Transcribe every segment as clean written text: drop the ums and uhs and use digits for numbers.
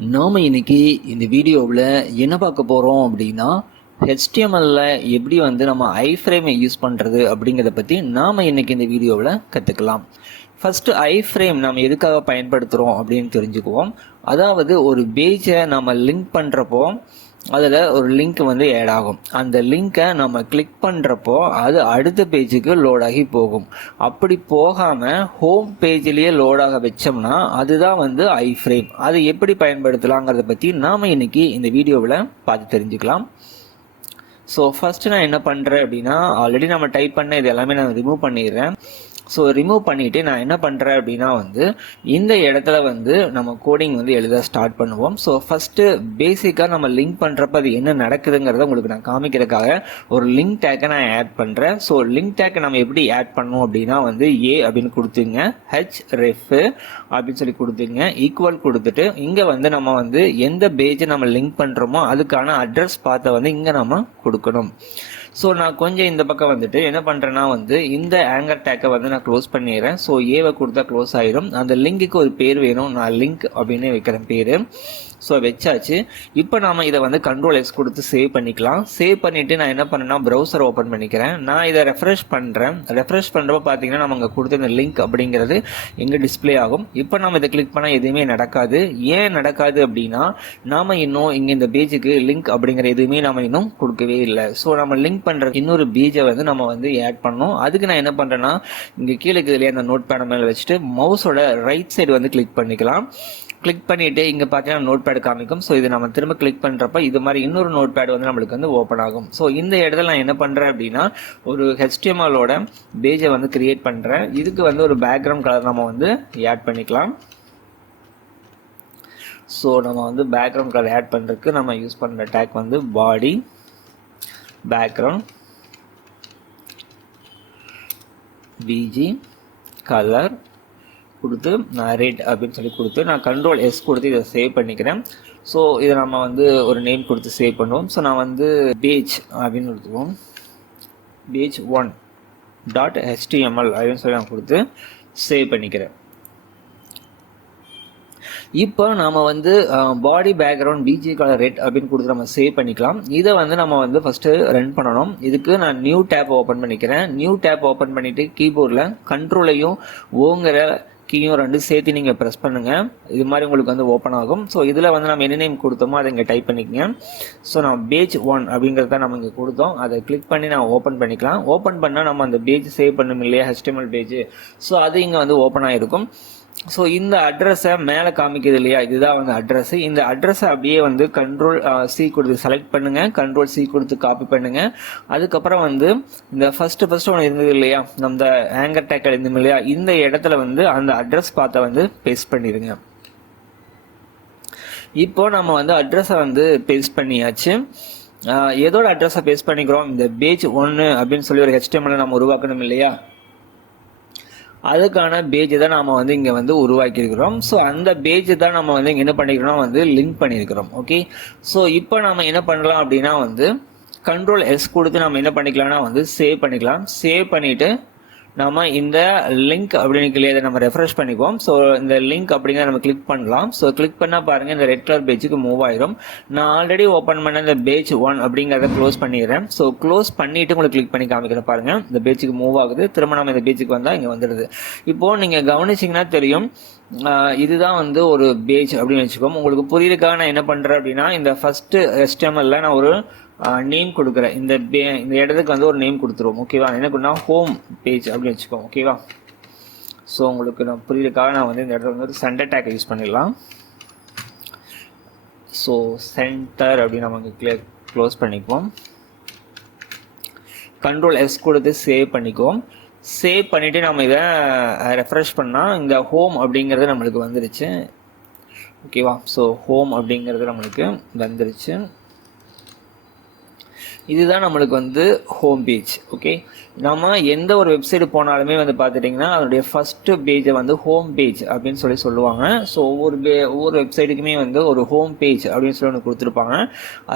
நாம் இன்னைக்கு இந்த வீடியோவில் என்ன பார்க்க போகிறோம் அப்படின்னா HTMLல எப்படி வந்து நம்ம ஐஃப்ரேமை யூஸ் பண்ணுறது அப்படிங்கிறத பற்றி நாம் இன்னைக்கு இந்த வீடியோவில் கற்றுக்கலாம். ஃபஸ்ட்டு ஐஃப்ரேம் நம்ம எதுக்காக பயன்படுத்துகிறோம் அப்படின்னு தெரிஞ்சுக்குவோம். அதாவது ஒரு பேஜை நம்ம லிங்க் பண்ணுறப்போ அதில் ஒரு லிங்க் வந்து ஆட் ஆகும். அந்த லிங்கை நம்ம கிளிக் பண்ணுறப்போ அது அடுத்த பேஜுக்கு லோடாகி போகும். அப்படி போகாமல் ஹோம் பேஜ்லேயே லோடாக வச்சோம்னா அதுதான் வந்து ஐஃப்ரேம். அது எப்படி பயன்படுத்தலாங்கிறத பற்றி நாம் இன்னைக்கு இந்த வீடியோவில் பார்த்து தெரிஞ்சுக்கலாம். ஸோ ஃபஸ்ட்டு நான் என்ன பண்ணுறேன் அப்படின்னா, ஆல்ரெடி நம்ம டைப் பண்ண இது எல்லாமே நான் ரிமூவ் பண்ணிடுறேன். ஸோ ரிமூவ் பண்ணிவிட்டு நான் என்ன பண்ணுறேன் அப்படின்னா வந்து இந்த இடத்துல வந்து நம்ம கோடிங் வந்து எழுத ஸ்டார்ட் பண்ணுவோம். ஸோ ஃபஸ்ட்டு பேசிக்காக நம்ம லிங்க் பண்ணுறப்ப அது என்ன நடக்குதுங்கிறத உங்களுக்கு நான் காமிக்கிறதுக்காக ஒரு லிங்க் டேக்கை நான் ஆட் பண்ணுறேன். ஸோ லிங்க் டேக்கை நம்ம எப்படி ஆட் பண்ணோம் அப்படின்னா வந்து ஏ அப்படின்னு கொடுத்துங்க, href அப்படின்னு சொல்லி கொடுத்துங்க, ஈக்குவல் கொடுத்துட்டு இங்கே வந்து நம்ம வந்து எந்த பேஜை நம்ம லிங்க் பண்ணுறோமோ அதுக்கான அட்ரஸ் பார்த்த வந்து இங்கே நம்ம கொடுக்கணும். ஸோ நான் கொஞ்சம் இந்த பக்கம் வந்துட்டு என்ன பண்ணுறேன்னா வந்து இந்த ஆங்கர் டேக்கை வந்து நான் க்ளோஸ் பண்ணிடுறேன். ஸோ ஏவை கொடுத்தா க்ளோஸ் ஆயிடும். அந்த லிங்க்குக்கு ஒரு பேர் வேணும், நான் லிங்க் அப்படின்னு வைக்கிறேன் பேர். ஸோ வச்சாச்சு. இப்போ நாம் இதை வந்து Ctrl+S கொடுத்து சேவ் பண்ணிக்கலாம். சேவ் பண்ணிவிட்டு நான் என்ன பண்ணேன்னா ப்ரௌசர் ஓப்பன் பண்ணிக்கிறேன். நான் இதை ரெஃப்ரெஷ் பண்ணுறேன். ரெஃப்ரெஷ் பண்ணுறப்ப பார்த்தீங்கன்னா நம்ம அங்கே கொடுத்த இந்த லிங்க் அப்படிங்கிறது எங்கே டிஸ்பிளே ஆகும். இப்போ நம்ம இதை கிளிக் பண்ணால் எதுவுமே நடக்காது. ஏன் நடக்காது அப்படின்னா நாம் இன்னும் இங்கே இந்த பேஜுக்கு லிங்க் அப்படிங்கிற எதுவுமே நம்ம இன்னும் கொடுக்கவே இல்லை. ஸோ நம்ம லிங்க் பண்ணுற இன்னொரு பேஜை வந்து நம்ம வந்து ஆட் பண்ணோம். அதுக்கு நான் என்ன பண்ணுறேன்னா இங்கே கீழே இல்லையா அந்த நோட் பேட் மேலே வச்சுட்டு மவுஸோட ரைட் சைடு வந்து கிளிக் பண்ணிக்கலாம். கிளிக் பண்ணிவிட்டு இங்கே பார்த்தீங்கன்னா நோட் பேட் காமிக்கும். ஸோ இது நம்ம திரும்ப கிளிக் பண்ணுறப்ப இது மாதிரி இன்னொரு நோட் பேட் வந்து நம்மளுக்கு வந்து ஓப்பன் ஆகும். ஸோ இந்த இடத்துல நான் என்ன பண்ணுறேன் அப்படின்னா ஒரு HTMLோட பேஜை வந்து கிரியேட் பண்ணுறேன். இதுக்கு வந்து ஒரு பேக்ரவுண்ட் கலர் நம்ம வந்து ஆட் பண்ணிக்கலாம். ஸோ நம்ம வந்து பேக்ரவுண்ட் கலர் ஆட் பண்ணுறதுக்கு நம்ம யூஸ் பண்ணுற டேக் வந்து பாடி பேக்ரவுண்ட் பிஜி கலர் கொடுத்து நான் ரெட் அப்படின்னு சொல்லி கொடுத்து நான் Ctrl+S கொடுத்து இதை சேவ் பண்ணிக்கிறேன். ஸோ இதை நம்ம வந்து ஒரு நேம் கொடுத்து சேவ் பண்ணுவோம். ஸோ நான் வந்து பேஜ் அப்படின்னு கொடுத்துருவோம், page1.html அப்படின்னு சொல்லி நான் கொடுத்து சேவ் பண்ணிக்கிறேன். இப்போ நாம் வந்து பாடி பேக்ரவுண்ட் பிஜி கலர் ரெட் அப்படின்னு கொடுத்து நம்ம சேவ் பண்ணிக்கலாம். இதை வந்து நம்ம வந்து ஃபஸ்ட்டு ரன் பண்ணணும். இதுக்கு நான் நியூ டேப் ஓப்பன் பண்ணிக்கிறேன். நியூ டேப் ஓப்பன் பண்ணிவிட்டு கீபோர்டில் கண்ட்ரோலையும் ஓங்கிற கீயும் ரெண்டு சேர்த்து நீங்கள் ப்ரெஸ் பண்ணுங்கள். இது மாதிரி உங்களுக்கு வந்து ஓப்பன் ஆகும். ஸோ இதில் வந்து நம்ம என்ன நேம் கொடுத்தோமோ அதை இங்கே டைப் பண்ணிக்கங்க. ஸோ நம்ம page1 அப்படிங்கிறத நம்ம இங்கே கொடுத்தோம். அதை கிளிக் பண்ணி நான் ஓப்பன் பண்ணிக்கலாம். ஓப்பன் பண்ணால் நம்ம அந்த பேஜ் சேவ் பண்ணணும் இல்லையா, HTML பேஜ். ஸோ அது இங்கே வந்து ஓப்பன் ஆகிருக்கும். ஸோ இந்த அட்ரஸை மேலே காமிக்குது இல்லையா, இதுதான் வந்து அட்ரஸ். இந்த அட்ரஸை அப்படியே வந்து Ctrl+C கொடுத்து செலக்ட் பண்ணுங்கள், Ctrl+C கொடுத்து காப்பி பண்ணுங்கள். அதுக்கப்புறம் வந்து இந்த ஃபஸ்ட்டு ஒன்று இருந்தது இல்லையா, நம்ம ஆங்கர் டேக்கர் இருந்தது இல்லையா, இந்த இடத்துல வந்து அந்த அட்ரஸ் பார்த்த வந்து பேஸ்ட் பண்ணிடுங்க. இப்போ நம்ம வந்து அட்ரஸை வந்து பேஸ்ட் பண்ணியாச்சு. எதோட அட்ரஸை பேஸ்ட் பண்ணிக்கிறோம், இந்த page1 அப்படின்னு சொல்லி ஒரு HTML நம்ம உருவாக்கணும் இல்லையா, அதுக்கான பேஜ் தான் நம்ம வந்து இங்கே வந்து உருவாக்கியிருக்கிறோம். ஸோ அந்த பேஜ் தான் நம்ம வந்து இங்கே என்ன பண்ணிக்கிறோம் வந்து லிங்க் பண்ணியிருக்கிறோம். ஓகே, ஸோ இப்போ நம்ம என்ன பண்ணலாம் அப்படின்னா வந்து Ctrl+S கொடுத்து நம்ம என்ன பண்ணிக்கலாம்னா வந்து சேவ் பண்ணிக்கலாம். சேவ் பண்ணிவிட்டு நம்ம இந்த லிங்க் அப்படின்னு இதை நம்ம ரெஃப்ரெஷ் பண்ணிக்குவோம். ஸோ இந்த லிங்க் அப்படிங்கிற நம்ம கிளிக் பண்ணலாம். ஸோ கிளிக் பண்ணால் பாருங்கள் இந்த ரெட் கலர் பேஜுக்கு மூவ் ஆயிரும். நான் ஆல்ரெடி ஓப்பன் பண்ண இந்த page1 அப்படிங்கிறத க்ளோஸ் பண்ணிடுறேன். ஸோ க்ளோஸ் பண்ணிவிட்டு உங்களுக்கு கிளிக் பண்ணி காமிக்கிறேன் பாருங்கள், இந்த பேஜுக்கு மூவ் ஆகுது. திரும்ப நம்ம இந்த பேஜுக்கு வந்தால் இங்கே வந்துடுது. இப்போது நீங்கள் கவனிச்சிங்கன்னா தெரியும், இதுதான் வந்து ஒரு பேஜ் அப்படின்னு வச்சுக்கோம். உங்களுக்கு புரியுதுக்காக நான் என்ன பண்ணுறேன் அப்படின்னா இந்த ஃபஸ்ட்டு HTMLல நான் ஒரு நேம் கொடுக்குறேன். இந்த இடத்துக்கு வந்து ஒரு நேம் கொடுத்துருவோம். ஓகேவா, என்ன ஹோம் பேஜ் அப்படின்னு வச்சுக்கோம். ஓகேவா, ஸோ உங்களுக்கு நான் புரியுதுக்காக நான் வந்து இந்த இடத்துல வந்து ஒரு சென்டர் டேக்கை யூஸ் பண்ணிடலாம். ஸோ சென்டர் அப்படின்னு நம்ம இங்கே க்ளோஸ் பண்ணிக்குவோம். Ctrl+S கொடுத்து சேவ் பண்ணிக்குவோம். சேவ் பண்ணிவிட்டு நம்ம இதை ரெஃப்ரெஷ் பண்ணால் இந்த ஹோம் அப்படிங்கிறது நம்மளுக்கு வந்துருச்சு. ஓகேவா, ஸோ ஹோம் அப்படிங்கிறது நம்மளுக்கு வந்துருச்சு. இதுதான் நம்மளுக்கு வந்து ஹோம் பேஜ். ஓகே, நம்ம எந்த ஒரு வெப்சைட் போனாலுமே வந்து பார்த்துட்டிங்கன்னா அதனுடைய ஃபஸ்ட்டு பேஜை வந்து ஹோம் பேஜ் அப்படின்னு சொல்லுவாங்க. ஸோ ஒவ்வொரு வெப்சைட்டுக்குமே வந்து ஒரு ஹோம் பேஜ் அப்படின்னு சொல்லி ஒன்று கொடுத்துருப்பாங்க.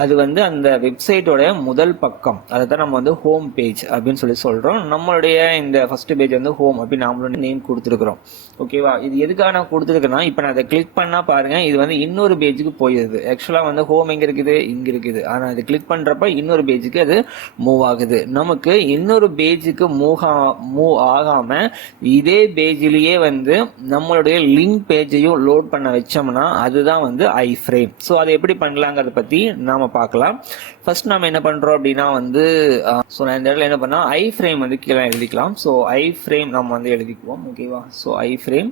அது வந்து அந்த வெப்சைட்டோட முதல் பக்கம், அதை தான் நம்ம வந்து ஹோம் பேஜ் அப்படின்னு சொல்கிறோம். நம்மளுடைய இந்த ஃபஸ்ட்டு பேஜ் வந்து ஹோம் அப்படின்னு நாமளும் நேம் கொடுத்துருக்குறோம். ஓகேவா, இது எதுக்காக நான் கொடுத்துருக்கேன்னா, இப்போ நான் அதை கிளிக் பண்ணால் பாருங்கள், இது வந்து இன்னொரு பேஜுக்கு போயிடுது. ஆக்சுவலாக வந்து ஹோம் எங்கே இருக்குது, இங்கே இருக்குது. ஆனால் அது கிளிக் பண்ணுறப்ப இன்னொரு பேஜுக்கு அது மூவ் ஆகுது. நமக்கு இன்னொரு பேஜுக்கு மூவ் ஆகாம இதே பேஜிலேயே வந்து நம்மளுடைய லிங்க் பேஜையும் லோட் பண்ண வச்சோம்னா அதுதான் வந்து ஐஃப்ரேம். ஸோ அதை எப்படி பண்ணலாங்கிறத பற்றி நாம பார்க்கலாம். ஃபர்ஸ்ட் நம்ம என்ன பண்றோம் அப்படின்னா வந்து ஸோ நான் இந்த இடத்துல என்ன பண்ணா ஐஃப்ரேம் வந்து கீழே எழுதிக்கலாம். ஸோ ஐஃப்ரேம் நம்ம வந்து எழுதிக்குவோம். ஓகேவா, ஸோ ஐஃப்ரேம்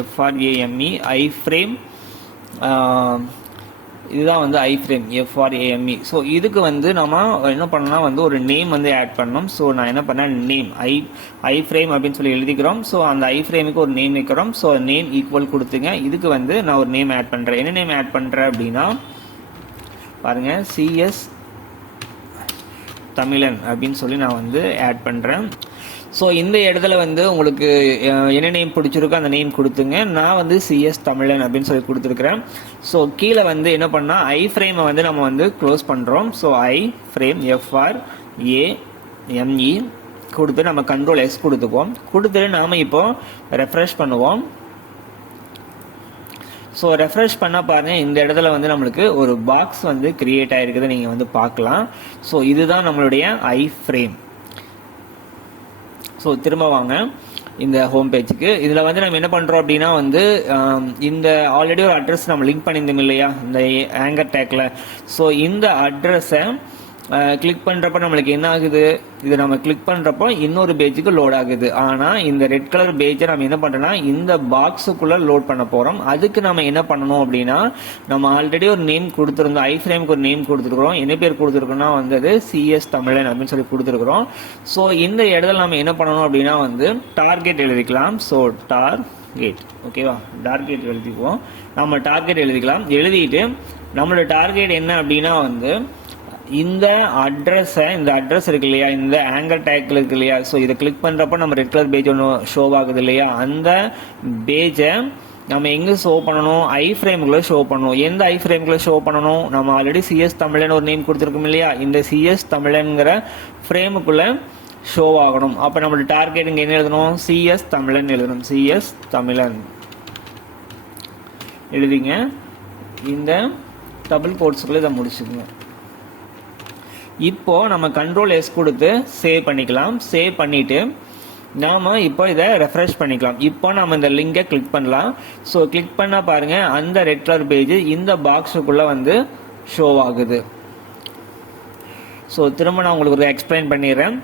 எஃப்ஆர்ஏஎம்இ ஐஃப்ரேம், இதுதான் வந்து ஐஃப்ரேம் எஃப்ஆர்ஏஎம்இ. ஸோ இதுக்கு வந்து நம்ம என்ன பண்ணலாம் வந்து ஒரு நேம் வந்து ஆட் பண்ணணும். ஸோ நான் என்ன பண்ணேன், நேம் ஐஃப்ரேம் அப்படின்னு சொல்லி எழுதிக்கிறோம். ஸோ அந்த ஐஃப்ரேமுக்கு ஒரு நேம் வைக்கிறோம். ஸோ நேம் ஈக்குவல் கொடுத்துங்க. இதுக்கு வந்து நான் ஒரு நேம் ஆட் பண்ணுறேன். என்ன நேம் ஆட் பண்ணுறேன் அப்படின்னா பாருங்க, சிஎஸ் தமிழன் அப்படின்னு சொல்லி நான் வந்து ஆட் பண்ணுறேன். ஸோ இந்த இடத்துல வந்து உங்களுக்கு என்ன நேம் பிடிச்சிருக்கோ அந்த நேம் கொடுத்துங்க. நான் வந்து சிஎஸ் தமிழன் அப்படின்னு சொல்லி கொடுத்துருக்குறேன். ஸோ கீழே வந்து என்ன பண்ணால் ஐஃப்ரேமை வந்து நம்ம வந்து க்ளோஸ் பண்ணுறோம். ஸோ ஐஃப்ரேம் எஃப்ஆர்ஏஎம்இ கொடுத்து நம்ம கண்ட்ரோல் எஸ் கொடுத்துக்குவோம். கொடுத்துட்டு நாம் இப்போ ரெஃப்ரெஷ் பண்ணுவோம். ஸோ ரெஃப்ரெஷ் பண்ணால் பாருங்கள், இந்த இடத்துல வந்து நம்மளுக்கு ஒரு பாக்ஸ் வந்து கிரியேட் ஆகிருக்குது, நீங்கள் வந்து பார்க்கலாம். ஸோ இதுதான் நம்மளுடைய ஐஃப்ரேம். ஸோ திரும்ப வாங்க இந்த ஹோம் பேஜுக்கு. இதில் வந்து நம்ம என்ன பண்ணுறோம் அப்படின்னா வந்து இந்த ஆல்ரெடி ஒரு அட்ரஸ் நம்ம லிங்க் பண்ணியிருந்தோம் இல்லையா இந்த ஆங்கர் டேக்கில். ஸோ இந்த அட்ரஸை கிளிக் பண்ணுறப்ப நம்மளுக்கு என்ன ஆகுது, இது நம்ம கிளிக் பண்ணுறப்போ இன்னொரு பேஜுக்கு லோட் ஆகுது. ஆனால் இந்த ரெட் கலர் பேஜை நம்ம என்ன பண்ணுறோம்னா இந்த பாக்ஸுக்குள்ளே லோட் பண்ண போகிறோம். அதுக்கு நம்ம என்ன பண்ணணும் அப்படின்னா, நம்ம ஆல்ரெடி ஒரு நேம் கொடுத்துருந்தோம், ஐஃப்ரேமுக்கு ஒரு நேம் கொடுத்துருக்குறோம். என்ன பேர் கொடுத்துருக்கோம்னா வந்து அது சிஎஸ் தமிழன் அப்படின்னு சொல்லி கொடுத்துருக்குறோம். ஸோ இந்த இடத்துல நம்ம என்ன பண்ணணும் அப்படின்னா வந்து டார்கெட் எழுதிக்கலாம். ஸோ டார்கெட், ஓகேவா, டார்கெட் எழுதிக்குவோம். நம்ம டார்கெட் எழுதிக்கலாம். எழுதிட்டு நம்மளோட டார்கெட் என்ன அப்படின்னா வந்து இந்த அட்ரஸ் இருக்கு இல்லையா, இந்த ஆங்கர் டேக்ல இருக்கு இல்லையா, ஸோ இதை கிளிக் பண்ணுறப்போ நம்ம ரெட் கலர் பேஜ் ஒன்று ஷோ ஆகுது இல்லையா, அந்த பேஜை நம்ம எங்கே ஷோ பண்ணணும், ஐஃப்ரேமுக்குள்ளே ஷோ பண்ணணும். எந்த ஐஃப்ரேமுக்குள்ளே ஷோ பண்ணணும், நம்ம ஆல்ரெடி சிஎஸ் தமிழன் ஒரு நேம் கொடுத்துருக்கோம் இல்லையா, இந்த சிஎஸ் தமிழன்கிற ஃப்ரேமுக்குள்ளே ஷோ ஆகணும். அப்போ நம்மளோட டார்கெட் இங்கே என்ன எழுதணும், சிஎஸ் தமிழன் எழுதணும். சிஎஸ் தமிழன் எழுதிங்க. இந்த டபுள் கோட்ஸுக்குள்ளே இதை முடிச்சுக்கோங்க. இப்போ நம்ம கண்ட்ரோல் எஸ் கொடுத்து சேவ் பண்ணிக்கலாம். சேவ் பண்ணிட்டு நாம இப்போ இதை ரெஃப்ரெஷ் பண்ணிக்கலாம். இப்போ நம்ம இந்த லிங்கை கிளிக் பண்ணலாம். ஸோ கிளிக் பண்ணால் பாருங்க, அந்த ரெட் கலர் பேஜ் இந்த பாக்ஸுக்குள்ள வந்து ஷோ ஆகுது. ஸோ திரும்ப நான் உங்களுக்கு ஒரு எக்ஸ்பிளைன் பண்ணிடுறேன்.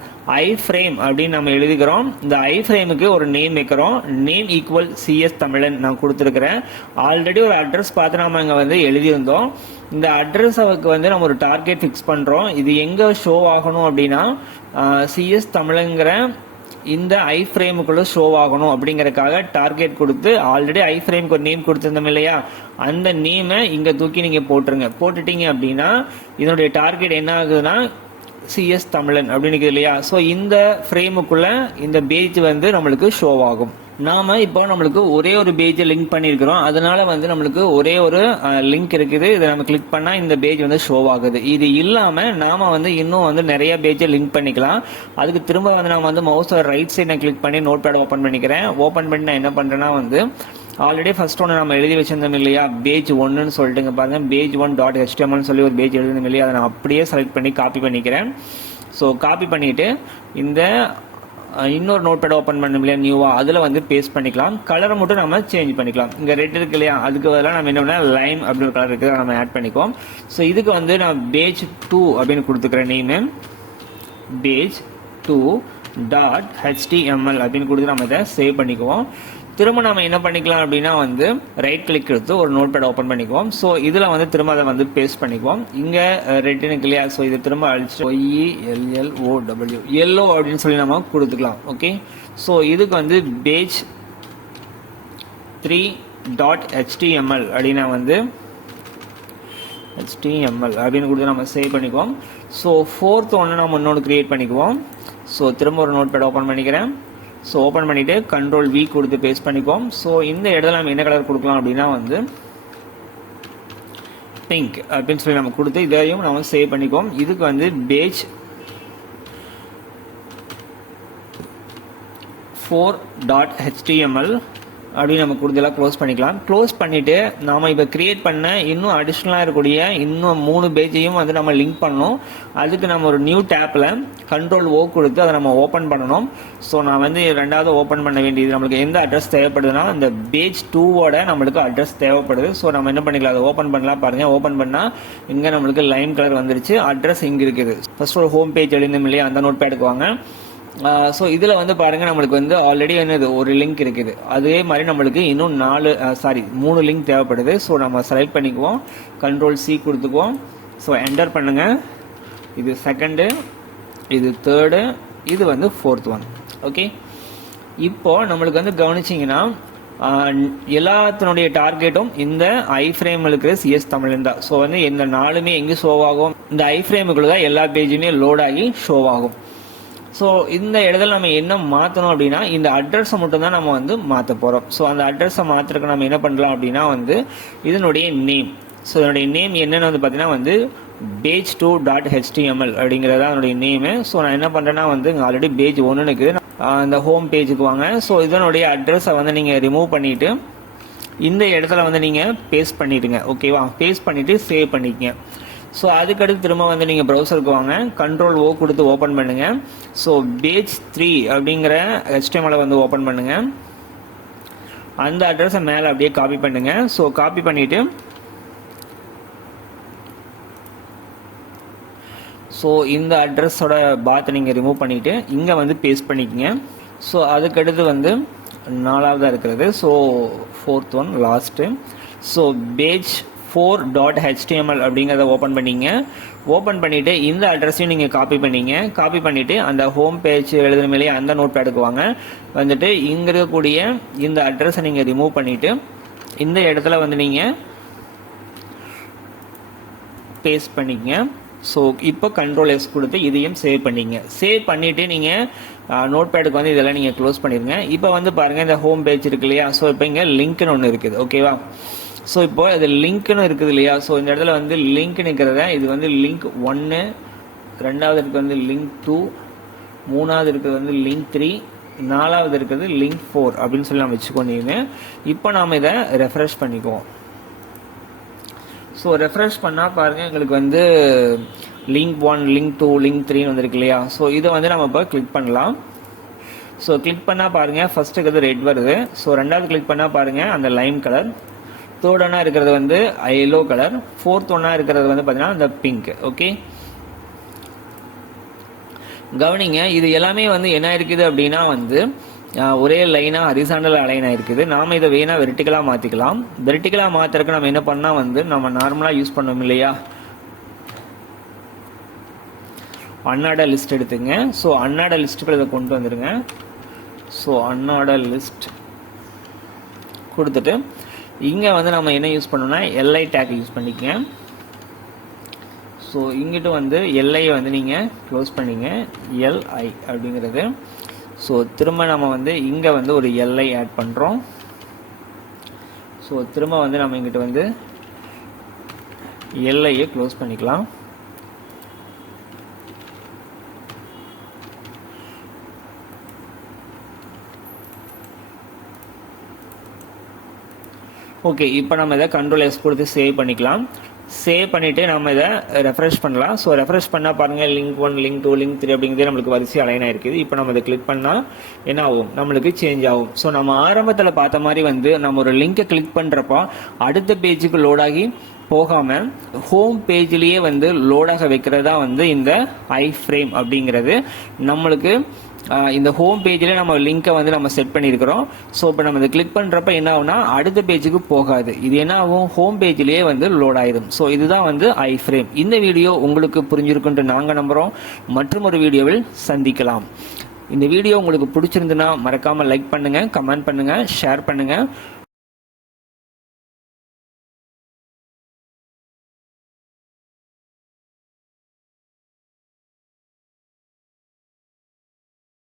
ஐஃப்ரேம் அப்படின்னு நம்ம எழுதிக்கிறோம். இந்த ஐஃப்ரேமுக்கு ஒரு நேம் வைக்கிறோம். நேம் ஈக்குவல் சிஎஸ் தமிழன் நான் கொடுத்துருக்குறேன். ஆல்ரெடி ஒரு அட்ரஸ் பார்த்து நம்ம இங்கே வந்து எழுதியிருந்தோம். இந்த அட்ரஸுக்கு வந்து நம்ம ஒரு டார்கெட் ஃபிக்ஸ் பண்ணுறோம். இது எங்கே ஷோ ஆகணும் அப்படின்னா சிஎஸ் தமிழங்கிற இந்த ஐஃப்ரேமுக்குள்ள ஷோ ஆகணும் அப்படிங்கறதுக்காக டார்கெட் கொடுத்து ஆல்ரெடி ஐஃப்ரேமுக்கு ஒரு நேம் கொடுத்துருந்தோம் இல்லையா, அந்த நேமை இங்க தூக்கி நீங்க போட்டுருங்க. போட்டுட்டீங்க அப்படின்னா இதனுடைய டார்கெட் என்ன ஆகுதுன்னா சிஎஸ் தமிழன் அப்படின்னு இல்லையா. ஸோ இந்த ஃப்ரேமுக்குள்ள இந்த பேஜ் வந்து நம்மளுக்கு ஷோ ஆகும். நாம இப்போ நம்மளுக்கு ஒரே ஒரு பேஜை லிங்க் பண்ணியிருக்கிறோம். அதனால வந்து நம்மளுக்கு ஒரே ஒரு லிங்க் இருக்குது. இதை நம்ம கிளிக் பண்ணா இந்த பேஜ் வந்து ஷோ ஆகுது. இது இல்லாம நாம வந்து இன்னும் வந்து நிறைய பேஜை லிங்க் பண்ணிக்கலாம். அதுக்கு திரும்ப வந்து நம்ம வந்து மவுஸோட ரைட் சைட் நான் கிளிக் பண்ணி நோட் பேட் ஓப்பன் பண்ணிக்கிறேன். ஓப்பன் பண்ணி நான் என்ன பண்றேன்னா வந்து ஆல்ரெடி ஃபர்ஸ்ட் ஒன்று நம்ம எழுதி வச்சிருந்தோம் இல்லையா, பேஜ் ஒன்றுன்னு சொல்லிட்டுங்க பாருங்க, பேஜ் 1.html சொல்லி ஒரு பேஜ் எழுதுனோம் இல்லையா, அதை நான் அப்படியே செலக்ட் பண்ணி காப்பி பண்ணிக்கிறேன். ஸோ காப்பி பண்ணிட்டு இந்த இன்னொரு நோட் பேட் ஓப்பன் பண்ண இல்லையா நியூவா, அதில் வந்து பேஸ்ட் பண்ணிக்கலாம். கலரை மட்டும் நம்ம சேஞ்ச் பண்ணிக்கலாம். இங்கே ரெட் இருக்கு இல்லையா, அதுக்கு பதிலாக நம்ம என்ன பண்ணால் லைம் அப்படின்னு ஒரு கலர் இருக்குது, நம்ம ஆட் பண்ணிக்குவோம். ஸோ இதுக்கு வந்து நான் பேஜ் 2 அப்படின்னு கொடுத்துக்கிறேன். நேமு பேஜ் 2.html அப்படின்னு கொடுத்து நம்ம இதை சேவ் பண்ணிக்குவோம். திரும்ப நம்ம என்ன பண்ணிக்கலாம் அப்படின்னா வந்து ரைட் கிளிக் எடுத்து ஒரு நோட் பேட் ஓப்பன் பண்ணிக்குவோம். ஸோ இதில் வந்து திரும்ப அதை வந்து பேஸ்ட் பண்ணிக்குவோம். இங்கே ரெட்டுனுக்கு இல்லையா, ஸோ இது திரும்ப அழிச்சு OELLOW எல்லோ அப்படின்னு சொல்லி நம்ம கொடுத்துக்கலாம். ஓகே, ஸோ இதுக்கு வந்து பேஜ் 3.html அப்படின்னா வந்து HTML அப்படின்னு கொடுத்து நம்ம சேவ் பண்ணிக்குவோம். ஸோ ஃபோர்த் ஒன்று நம்ம இன்னொன்று க்ரியேட் பண்ணிக்குவோம். ஸோ திரும்ப ஒரு நோட் பேட் ஓப்பன் பண்ணிக்கிறேன். ஸோ ஓப்பன் பண்ணிவிட்டு Ctrl+V கொடுத்து பேஸ்ட் பண்ணிக்குவோம். ஸோ இந்த இடத்துல நம்ம என்ன கலர் கொடுக்கலாம் அப்படின்னா வந்து பிங்க் அப்படின்னு சொல்லி நம்ம கொடுத்து இதையும் நம்ம சேவ் பண்ணிக்குவோம். இதுக்கு வந்து பேஜ் 4.html அப்படின்னு நம்ம கொடுத்தெல்லாம் க்ளோஸ் பண்ணிக்கலாம். க்ளோஸ் பண்ணிவிட்டு நாம் இப்போ க்ரியேட் பண்ண இன்னும் அடிஷ்னலாக இருக்கக்கூடிய இன்னும் 3 பேஜையும் வந்து நம்ம லிங்க் பண்ணணும். அதுக்கு நம்ம ஒரு நியூ டேப்பில் Ctrl+O கொடுத்து அதை நம்ம ஓப்பன் பண்ணணும். ஸோ நான் வந்து ரெண்டாவது ஓப்பன் பண்ண வேண்டியது நம்மளுக்கு எந்த அட்ரஸ் தேவைப்படுதுன்னா இந்த பேஜ் 2ஓட நம்மளுக்கு அட்ரஸ் தேவைப்படுது. ஸோ நம்ம என்ன பண்ணிக்கலாம், அதை ஓப்பன் பண்ணலாம். பாருங்கள், ஓப்பன் பண்ணால் இங்கே நம்மளுக்கு லைம் கலர் வந்துருச்சு. அட்ரஸ் இங்கே இருக்குது. ஃபர்ஸ்ட் ஒரு ஹோம் பேஜ் எழுந்தோம் இல்லையா, அந்த நோட் பேடுக்கு வாங்க. ஸோ இதில் வந்து பாருங்கள், நம்மளுக்கு வந்து ஆல்ரெடி என்னது ஒரு லிங்க் இருக்குது. அதே மாதிரி நம்மளுக்கு இன்னும் 3 லிங்க் தேவைப்படுது. ஸோ நம்ம செலக்ட் பண்ணிக்குவோம், Ctrl+C கொடுத்துக்குவோம். ஸோ என்டர் பண்ணுங்கள். இது செகண்டு, இது தேர்டு, இது வந்து ஃபோர்த் ஒன். ஓகே, இப்போது நம்மளுக்கு வந்து கவனிச்சிங்கன்னா எல்லாத்தினுடைய டார்கெட்டும் இந்த ஐஃப்ரேம் இருக்கிற CS தமிழன் தான். ஸோ வந்து இந்த 4மே எங்கே ஷோ ஆகும், இந்த ஐஃப்ரேமுக்குள்ள தான் எல்லா பேஜுமே லோட் ஆகி ஷோ ஆகும். ஸோ இந்த இடத்துல நம்ம என்ன மாற்றணும் அப்படின்னா இந்த அட்ரஸை மட்டும்தான் நம்ம வந்து மாற்ற போகிறோம். ஸோ அந்த அட்ரஸை மாற்றுறதுக்கு நம்ம என்ன பண்ணலாம் அப்படின்னா வந்து இதனுடைய நேம். ஸோ இதனுடைய நேம் என்னென்னு வந்து பார்த்தீங்கன்னா வந்து page2.html அப்படிங்கிறதா அதனுடைய நேமு. ஸோ நான் என்ன பண்ணுறேன்னா வந்து ஆல்ரெடி பேஜ் 1 இருக்குது, அந்த ஹோம் பேஜுக்கு வாங்க. ஸோ இதனுடைய அட்ரஸை வந்து நீங்கள் ரிமூவ் பண்ணிவிட்டு இந்த இடத்துல வந்து நீங்கள் பேஸ்ட் பண்ணிவிடுங்க. ஓகேவா, பேஸ்ட் பண்ணிவிட்டு சேவ் பண்ணிக்கங்க. ஸோ அதுக்கடுத்து திரும்ப வந்து நீங்கள் ப்ரௌசருக்கு வாங்க, Ctrl+O கொடுத்து ஓப்பன் பண்ணுங்கள். ஸோ பேஜ் 3 அப்படிங்கிற HTML வந்து ஓப்பன் பண்ணுங்கள். அந்த அட்ரஸை மேலே அப்படியே காப்பி பண்ணுங்கள். ஸோ காப்பி பண்ணிவிட்டு ஸோ இந்த அட்ரஸோட பாத்தை நீங்கள் ரிமூவ் பண்ணிவிட்டு இங்கே வந்து பேஸ்ட் பண்ணிக்கங்க. ஸோ அதுக்கடுத்து வந்து 4ஆவதாக இருக்கிறது. So fourth one last. So page 4.html அப்படிங்கிறத ஓப்பன் பண்ணிங்க. ஓப்பன் பண்ணிவிட்டு இந்த அட்ரஸையும் நீங்கள் காப்பி பண்ணிங்க. காப்பி பண்ணிவிட்டு அந்த ஹோம் பேஜ் எழுதுன மேலே அந்த நோட் பேடுக்கு வாங்க. வந்துட்டு இங்கே இருக்கக்கூடிய இந்த அட்ரஸை நீங்கள் ரிமூவ் பண்ணிவிட்டு இந்த இடத்துல வந்து நீங்கள் பேஸ்ட் பண்ணிக்கங்க. ஸோ இப்போ Ctrl+S கொடுத்து இதையும் சேவ் பண்ணிங்க. சேவ் பண்ணிவிட்டு நீங்கள் நோட் பேடுக்கு வந்து இதெல்லாம் நீங்கள் க்ளோஸ் பண்ணிடுங்க. இப்போ வந்து பாருங்கள், இந்த ஹோம் பேஜ் இருக்கு இல்லையா. ஸோ இப்போ இங்கே லிங்க்னு ஒன்று இருக்குது. ஓகேவா, ஸோ இப்போ இது லிங்க்னு இருக்குது இல்லையா. ஸோ இந்த இடத்துல வந்து லிங்க் நிற்கிறத இது வந்து லிங்க் 1, ரெண்டாவது இருக்கிறது வந்து லிங்க் 2, மூணாவது இருக்கிறது வந்து லிங்க் 3, நாலாவது இருக்கிறது லிங்க் 4 அப்படின்னு சொல்லி நம்ம வச்சுக்கொண்டீங்க. இப்போ நாம் இதை ரெஃப்ரெஷ் பண்ணிக்குவோம். ஸோ ரெஃப்ரெஷ் பண்ணால் பாருங்கள், எங்களுக்கு வந்து லிங்க் 1, லிங்க் 2, லிங்க் 3 வந்துருக்கு இல்லையா. ஸோ இதை வந்து நம்ம இப்போ கிளிக் பண்ணலாம். ஸோ கிளிக் பண்ணால் பாருங்கள், ஃபஸ்ட்டு இருக்கிறது ரெட் வருது. ஸோ ரெண்டாவது கிளிக் பண்ணால் பாருங்கள் அந்த லைம் கலர், தேர்ட் ஒன்றா இருக்கிறது வந்து எல்லோ கலர், ஃபோர்த் ஒன்றா இருக்கிறது வந்து பார்த்தீங்கன்னா இந்த பிங்க். ஓகே, கவனிங்க, இது எல்லாமே வந்து என்ன இருக்குது அப்படின்னா வந்து ஒரே லைனாக ஹரிசாண்டல் அலைன் ஆகிருக்குது. நாம் இதை வேணால் வெர்டிக்கலாக மாற்றிக்கலாம். வெர்டிக்கலாக மாற்றுறதுக்கு நம்ம என்ன பண்ணால் வந்து நம்ம நார்மலாக யூஸ் பண்ணோம் இல்லையா, அன்ஆர்டர் லிஸ்ட் எடுத்துங்க. ஸோ அன்ஆர்டர் லிஸ்ட்டுக்குள்ள இதை கொண்டு வந்துடுங்க. ஸோ அன்ஆர்டர் லிஸ்ட் கொடுத்துட்டு இங்கே வந்து நம்ம என்ன யூஸ் பண்ணோம்னா எல்ஐ டேக் யூஸ் பண்ணிக்கங்க. ஸோ இங்கிட்ட வந்து எல்ஐயை வந்து நீங்கள் க்ளோஸ் பண்ணிங்க, எல்ஐ அப்படிங்கிறது. ஸோ திரும்ப நம்ம வந்து இங்கே வந்து ஒரு எல்ஐ ஆட் பண்ணுறோம். ஸோ திரும்ப வந்து நம்ம இங்கிட்ட வந்து எல்ஐயை க்ளோஸ் பண்ணிக்கலாம். ஓகே, இப்போ நம்ம இதை Ctrl+S கொடுத்து சேவ் பண்ணிக்கலாம். சேவ் பண்ணிவிட்டு நம்ம இதை ரெஃப்ரெஷ் பண்ணலாம். ஸோ ரெஃப்ரெஷ் பண்ணால் பாருங்கள், லிங்க் 1, லிங்க் 2, லிங்க் 3 அப்படிங்கிறது நம்மளுக்கு வரிசை அலைன் ஆகிருக்குது. இப்போ நம்ம இதை கிளிக் பண்ணால் என்ன ஆகும், நம்மளுக்கு சேஞ்ச் ஆகும். ஸோ நம்ம ஆரம்பத்தில் பார்த்த மாதிரி வந்து நம்ம ஒரு லிங்கை கிளிக் பண்ணுறப்போ அடுத்த பேஜுக்கு லோடாகி போகாமல் ஹோம் பேஜ்லேயே வந்து லோடாக வைக்கிறதா வந்து இந்த ஐஃப்ரேம் அப்படிங்கிறது. நம்மளுக்கு இந்த ஹோம் பேஜில் நம்ம லிங்கை வந்து நம்ம செட் பண்ணியிருக்கிறோம். ஸோ இப்போ நம்ம இதை கிளிக் பண்ணுறப்ப என்ன ஆகும்னா அடுத்த பேஜுக்கு போகாது. இது என்ன ஆகும், ஹோம் பேஜ்லேயே வந்து லோட் ஆயிடும். ஸோ இதுதான் வந்து ஐஃப்ரேம். இந்த வீடியோ உங்களுக்கு புரிஞ்சிருக்குன்ட்டு நாங்கள் நம்புகிறோம். மற்றும் ஒரு வீடியோவில் சந்திக்கலாம். இந்த வீடியோ உங்களுக்கு பிடிச்சிருந்துன்னா மறக்காமல் லைக் பண்ணுங்கள், கமெண்ட் பண்ணுங்கள், ஷேர் பண்ணுங்கள்.